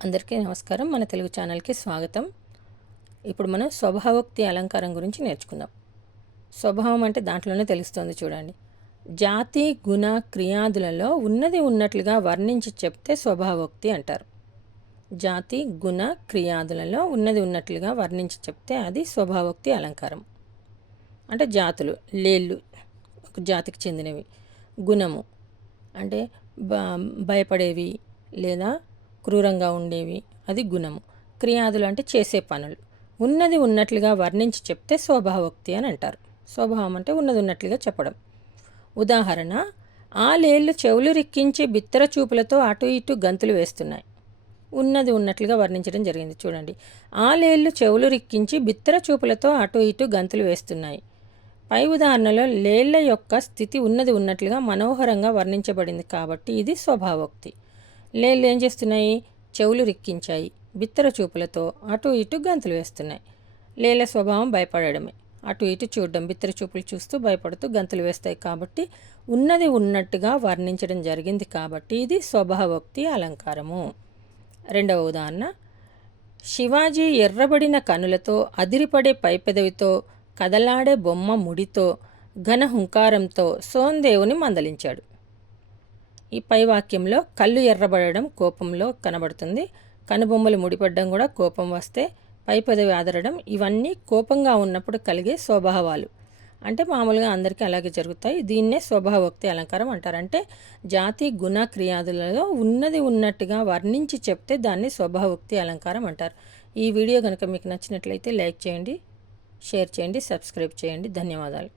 అందరికీ నమస్కారం. మన తెలుగు ఛానల్కి స్వాగతం. ఇప్పుడు మనం స్వభావోక్తి అలంకారం గురించి నేర్చుకుందాం. స్వభావం అంటే దాంట్లోనే తెలుస్తుంది చూడండి. జాతి గుణ క్రియాదులలో ఉన్నది ఉన్నట్లుగా వర్ణించి చెప్తే స్వభావోక్తి అంటారు. జాతి గుణ క్రియాదులలో ఉన్నది ఉన్నట్లుగా వర్ణించి చెప్తే అది స్వభావోక్తి అలంకారం. అంటే జాతులు లేళ్ళు ఒక జాతికి చెందినవి. గుణము అంటే భయపడేవి లేదా క్రూరంగా ఉండేవి. అది గుణము. క్రియాదులు అంటే చేసే పనులు. ఉన్నది ఉన్నట్లుగా వర్ణించి చెప్తే స్వభావోక్తి అని అంటారు. స్వభావం అంటే ఉన్నది ఉన్నట్లుగా చెప్పడం. ఉదాహరణ ఆ లేళ్ళు చెవులు రిక్కించి బిత్తర చూపులతో అటు ఇటు గంతులు వేస్తున్నాయి. ఉన్నది ఉన్నట్లుగా వర్ణించడం జరిగింది. చూడండి. ఆ లేళ్ళు చెవులు రిక్కించి బిత్తర చూపులతో అటు ఇటు గంతులు వేస్తున్నాయి. పై ఉదాహరణలో లేళ్ళ యొక్క స్థితి ఉన్నది ఉన్నట్లుగా మనోహరంగా వర్ణించబడింది కాబట్టి ఇది స్వభావోక్తి. లేళ్ళు ఏం చేస్తున్నాయి? చెవులు రిక్కించాయి. బిత్తర చూపులతో అటు ఇటు గంతులు వేస్తున్నాయి. లేల స్వభావం భయపడడమే. అటు ఇటు చూడడం బిత్తర చూపులు చూస్తూ భయపడుతూ గంతులు వేస్తాయి కాబట్టి ఉన్నది ఉన్నట్టుగా వర్ణించడం జరిగింది కాబట్టి ఇది స్వభావోక్తి అలంకారము. రెండవ ఉదాహరణ. శివాజీ ఎర్రబడిన కనులతో అదిరిపడే పైపెదవితో కదలాడే బొమ్మ ముడితో ఘన హుంకారంతో సోందేవుని మందలించాడు. ఈ పై వాక్యంలో కళ్ళు ఎర్రబడడం కోపంలో కనబడుతుంది. కనుబొమ్మలు ముడిపడడం కూడా కోపం వస్తే పై పదవి ఆదరడం ఇవన్నీ కోపంగా ఉన్నప్పుడు కలిగే స్వభావాలు. అంటే మామూలుగా అందరికీ అలాగే జరుగుతాయి. దీన్నే స్వభావోక్తి అలంకారం అంటారు అంటే జాతి గుణ క్రియాదులలో ఉన్నది ఉన్నట్టుగా వర్ణించి చెప్తే దాన్ని స్వభావోక్తి అలంకారం అంటారు. ఈ వీడియో కనుక మీకు నచ్చినట్లయితే లైక్ చేయండి షేర్ చేయండి సబ్స్క్రైబ్ చేయండి. ధన్యవాదాలు.